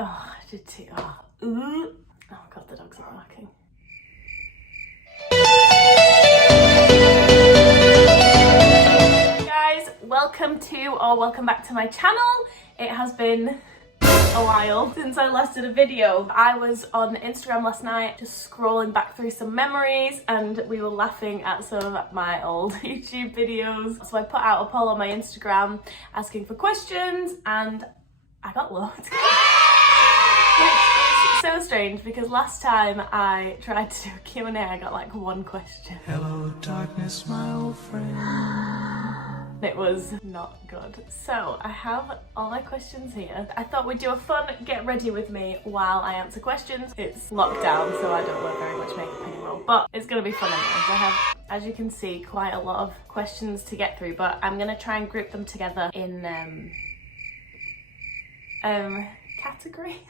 Oh, I did too. Oh, oh god, the dogs are barking. Guys, welcome back to my channel. It has been a while since I last did a video. I was on Instagram last night just scrolling back through some memories and we were laughing at some of my old YouTube videos. So I put out a poll on my Instagram asking for questions and I got loads. Which is so strange because last time I tried to do a Q&A I got like one question. Hello darkness, my old friend. It was not good. So I have all my questions here. I thought we'd do a fun get ready with me while I answer questions. It's lockdown, so I don't wear very much makeup anymore, but it's gonna be fun anyways. I have, as you can see, quite a lot of questions to get through, but I'm gonna try and group them together in category.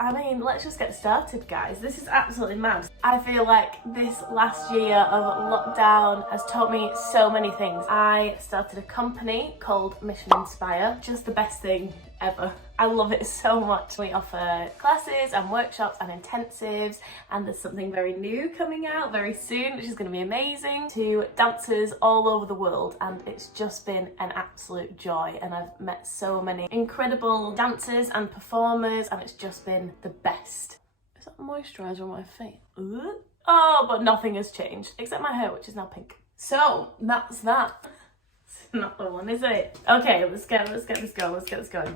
I mean, let's just get started, guys. This is absolutely mad. I feel like this last year of lockdown has taught me so many things. I started a company called Mission Inspire, just the best thing ever. I love it so much. We offer classes and workshops and intensives, and there's something very new coming out very soon, which is going to be amazing, to dancers all over the world, and it's just been an absolute joy, and I've met so many incredible dancers and performers, and it's just been the best. Is that moisturiser on my face? Oh, but nothing has changed, except my hair, which is now pink. So, that's that. It's not the one, is it? Okay, let's get this going.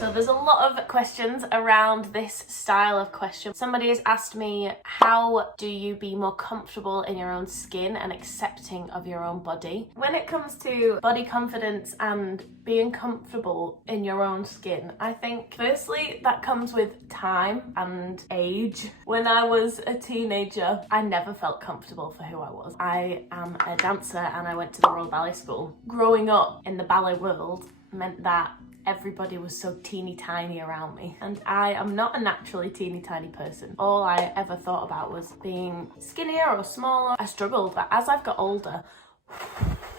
So there's a lot of questions around this style of question. Somebody has asked me, how do you be more comfortable in your own skin and accepting of your own body? When it comes to body confidence and being comfortable in your own skin, I think firstly that comes with time and age. When I was a teenager, I never felt comfortable for who I was. I am a dancer and I went to the Royal Ballet School. Growing up in the ballet world meant that everybody was so teeny tiny around me, and I am not a naturally teeny tiny person. All I ever thought about was being skinnier or smaller. I struggled, but as I've got older,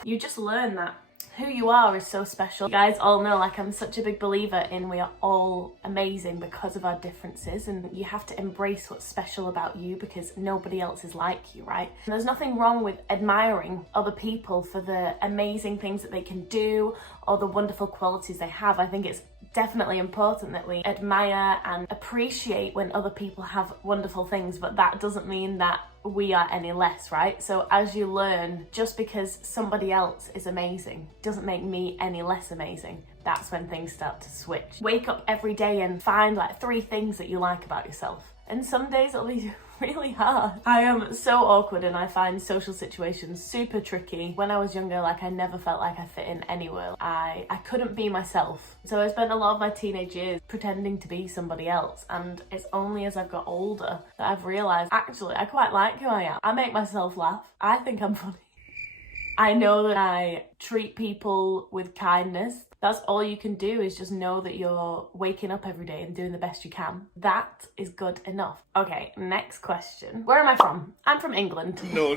you just learn that who you are is so special. You guys all know, like, I'm such a big believer in we are all amazing because of our differences, and you have to embrace what's special about you because nobody else is like you, right? And there's nothing wrong with admiring other people for the amazing things that they can do or the wonderful qualities they have. I think it's definitely important that we admire and appreciate when other people have wonderful things, but that doesn't mean that we are any less, right? So as you learn, just because somebody else is amazing doesn't make me any less amazing. That's when things start to switch. Wake up every day and find like 3 things that you like about yourself. And some days it'll be really hard. I am so awkward and I find social situations super tricky. When I was younger, like, I never felt like I fit in anywhere. I couldn't be myself. So I spent a lot of my teenage years pretending to be somebody else, and it's only as I've got older that I've realised, actually, I quite like who I am. I make myself laugh. I think I'm funny. I know that I treat people with kindness. That's all you can do, is just know that you're waking up every day and doing the best you can. That is good enough. Okay, next question. Where am I from? I'm from England. No.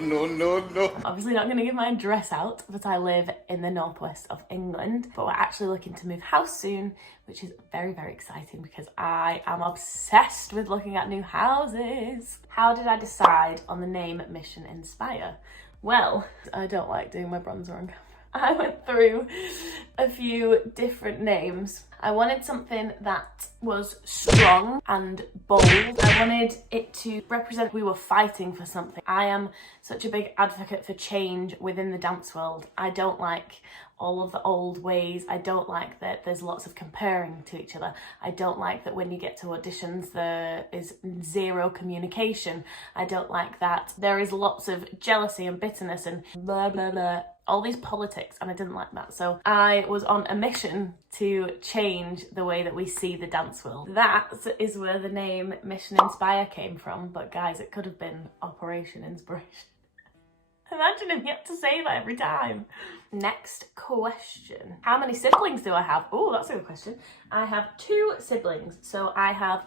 Obviously not going to give my address out, but I live in the northwest of England. But we're actually looking to move house soon, which is very, very exciting because I am obsessed with looking at new houses. How did I decide on the name Mission Inspire? Well, I don't like doing my bronzer on camera. I went through a few different names. I wanted something that was strong and bold. I wanted it to represent we were fighting for something. I am such a big advocate for change within the dance world. I don't like all of the old ways. I don't like that there's lots of comparing to each other. I don't like that when you get to auditions there is zero communication. I don't like that there is lots of jealousy and bitterness and blah blah blah, all these politics, and I didn't like that. So I was on a mission to change the way that we see the dance world. That is where the name Mission Inspire came from, but guys, it could have been Operation Inspiration. Imagine if you had to say that every time. Next question. How many siblings do I have? Oh, that's a good question. I have 2 siblings. So I have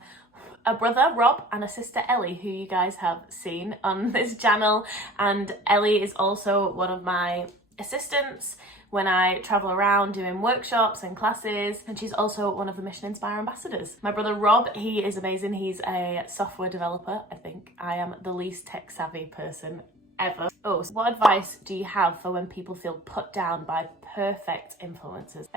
a brother, Rob, and a sister, Ellie, who you guys have seen on this channel. And Ellie is also one of my assistants when I travel around doing workshops and classes, and she's also one of the Mission Inspire ambassadors. My brother Rob, he is amazing. He's a software developer. I think I am the least tech savvy person ever. Oh, so what advice do you have for when people feel put down by perfect influencers?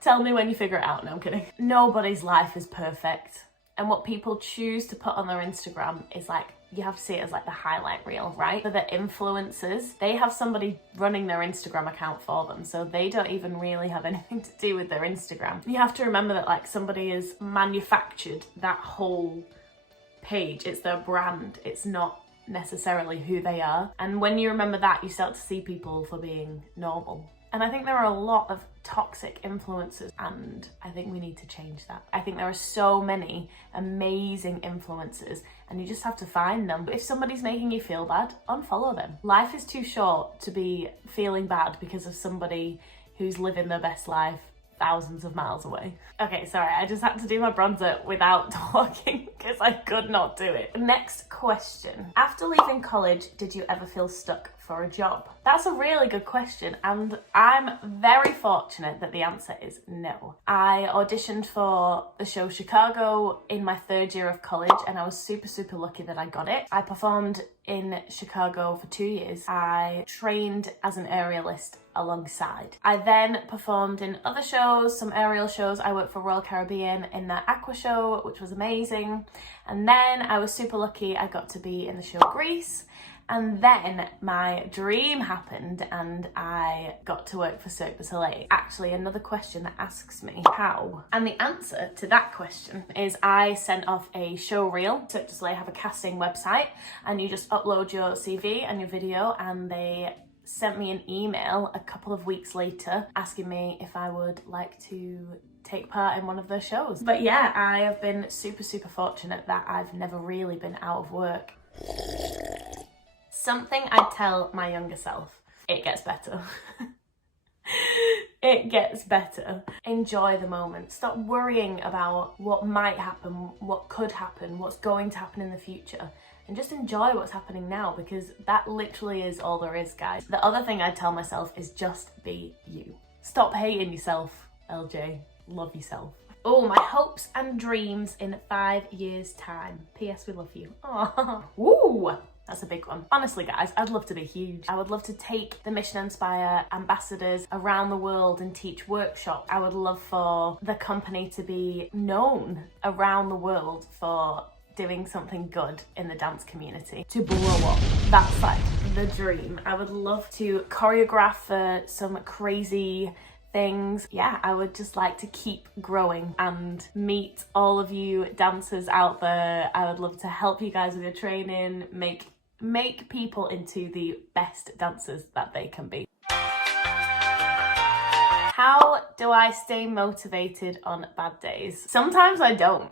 Tell me when you figure it out. No, I'm kidding. Nobody's life is perfect. And what people choose to put on their Instagram is like, you have to see it as like the highlight reel, right? For the influencers, they have somebody running their Instagram account for them, so they don't even really have anything to do with their Instagram. You have to remember that like somebody has manufactured that whole page. It's their brand. It's not necessarily who they are. And when you remember that, you start to see people for being normal. And I think there are a lot of toxic influencers, and I think we need to change that. I think there are so many amazing influencers, and you just have to find them. If somebody's making you feel bad, unfollow them. Life is too short to be feeling bad because of somebody who's living their best life thousands of miles away. Okay, sorry, I just had to do my bronzer without talking because I could not do it. Next question. After leaving college, did you ever feel stuck for a job? That's a really good question, and I'm very fortunate that the answer is no. I auditioned for the show Chicago in my third year of college, and I was super lucky that I got it. I performed in Chicago for 2 years. I trained as an aerialist alongside. I then performed in other shows, some aerial shows. I worked for Royal Caribbean in their Aqua show, which was amazing. And then I was super lucky I got to be in the show Grease. And then my dream happened and I got to work for Cirque du Soleil. Actually, another question that asks me how. And the answer to that question is I sent off a show reel. Cirque du Soleil have a casting website, and you just upload your CV and your video, and they sent me an email a couple of weeks later asking me if I would like to take part in one of their shows. But yeah, I have been super fortunate that I've never really been out of work. Something I'd tell my younger self: it gets better. It gets better. Enjoy the moment. Stop worrying about what might happen, what could happen, what's going to happen in the future, and just enjoy what's happening now, because that literally is all there is, guys. The other thing I'd tell myself is just be you. Stop hating yourself, LJ. Love yourself. Oh, my hopes and dreams in 5 years' time. P.S. We love you. Aww. Woo! That's a big one. Honestly, guys, I'd love to be huge. I would love to take the Mission Inspire ambassadors around the world and teach workshops. I would love for the company to be known around the world for doing something good in the dance community, to blow up. That's like the dream. I would love to choreograph for some crazy things. Yeah, I would just like to keep growing and meet all of you dancers out there. I would love to help you guys with your training, make people into the best dancers that they can be. How do I stay motivated on bad days? Sometimes I don't.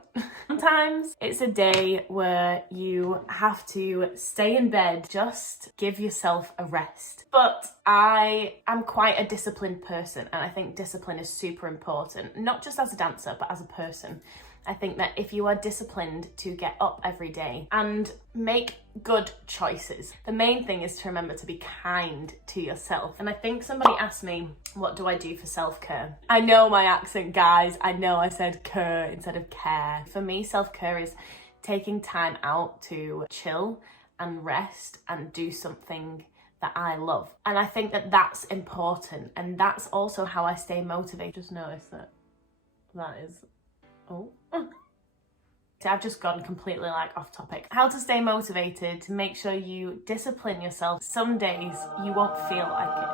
Sometimes it's a day where you have to stay in bed, just give yourself a rest. But I am quite a disciplined person, and I think discipline is super important, not just as a dancer, but as a person. I think that if you are disciplined to get up every day and make good choices, the main thing is to remember to be kind to yourself. And I think somebody asked me, what do I do for self-care? I know my accent, guys. I know I said care instead of care. For me, self-care is taking time out to chill and rest and do something that I love. And I think that that's important. And that's also how I stay motivated. Just noticed that is... Oh. I've just gone completely like off topic. How to stay motivated, to make sure you discipline yourself. Some days you won't feel like it,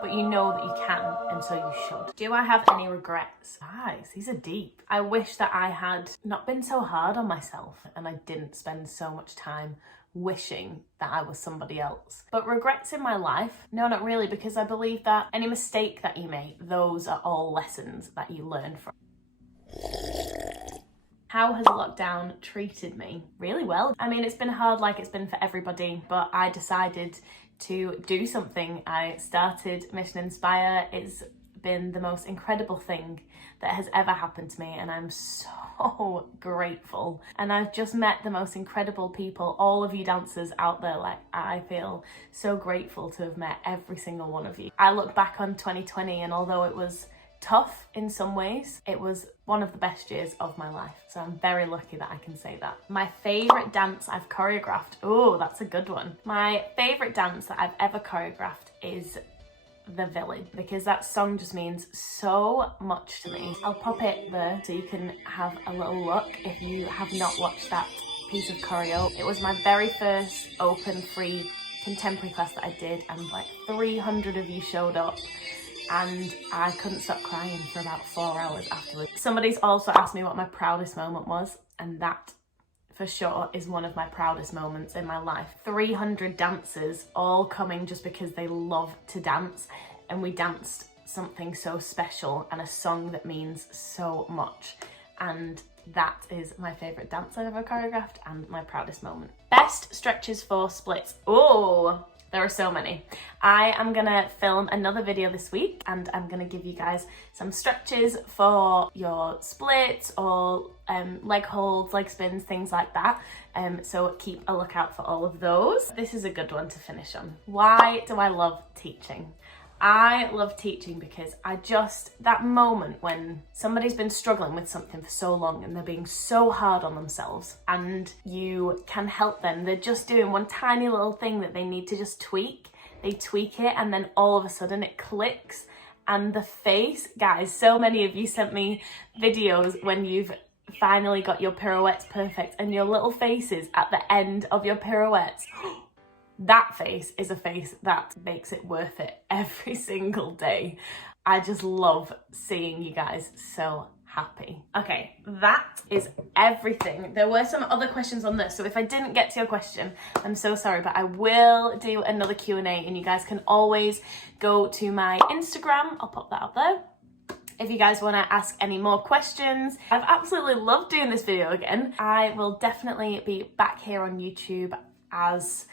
but you know that you can, and so you should. Do I have any regrets? Guys, these are deep. I wish that I had not been so hard on myself and I didn't spend so much time wishing that I was somebody else. But regrets in my life? No, not really, because I believe that any mistake that you make, those are all lessons that you learn from. How has lockdown treated me? Really well. I mean, it's been hard like it's been for everybody, but I decided to do something. I started Mission Inspire. It's been the most incredible thing that has ever happened to me, and I'm so grateful. And I've just met the most incredible people, all of you dancers out there. Like, I feel so grateful to have met every single one of you. I look back on 2020, and although it was tough in some ways, it was one of the best years of my life. So I'm very lucky that I can say that. My favourite dance I've choreographed, oh, that's a good one. My favourite dance that I've ever choreographed is The Village, because that song just means so much to me. I'll pop it there so you can have a little look if you have not watched that piece of choreo. It was my very first open free contemporary class that I did, and like 300 of you showed up, and I couldn't stop crying for about 4 hours afterwards. Somebody's also asked me what my proudest moment was, and that for sure is one of my proudest moments in my life. 300 dancers all coming just because they love to dance, and we danced something so special and a song that means so much, and that is my favourite dance I've ever choreographed and my proudest moment. Best stretches for splits. Oh, there are so many. I am gonna film another video this week, and I'm gonna give you guys some stretches for your splits or leg holds, leg spins, things like that. So keep a lookout for all of those. This is a good one to finish on. Why do I love teaching? I love teaching because that moment when somebody's been struggling with something for so long and they're being so hard on themselves, and you can help them. They're just doing one tiny little thing that they need to just tweak. They tweak it, and then all of a sudden it clicks. And the face, guys, so many of you sent me videos when you've finally got your pirouettes perfect and your little faces at the end of your pirouettes. That face is a face that makes it worth it every single day. I just love seeing you guys so happy. Okay, that is everything. There were some other questions on this, so if I didn't get to your question, I'm so sorry, but I will do another Q&A, and you guys can always go to my Instagram. I'll pop that up there if you guys want to ask any more questions. I've absolutely loved doing this video again. I will definitely be back here on YouTube as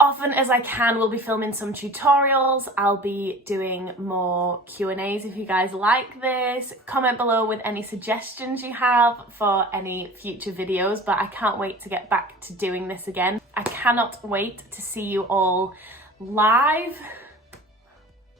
often as I can. We'll be filming some tutorials. I'll be doing more Q&As if you guys like this. Comment below with any suggestions you have for any future videos, but I can't wait to get back to doing this again. I cannot wait to see you all live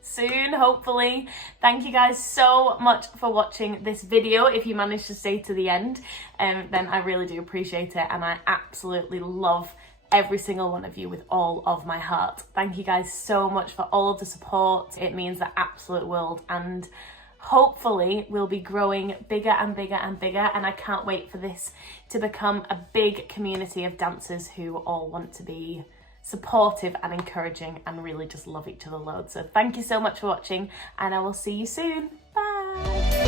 soon, hopefully. Thank you guys so much for watching this video. If you managed to stay to the end, then I really do appreciate it, and I absolutely love every single one of you with all of my heart. Thank you guys so much for all of the support. It means the absolute world, and hopefully we'll be growing bigger and bigger and bigger, and I can't wait for this to become a big community of dancers who all want to be supportive and encouraging and really just love each other loads. So thank you so much for watching, and I will see you soon. Bye.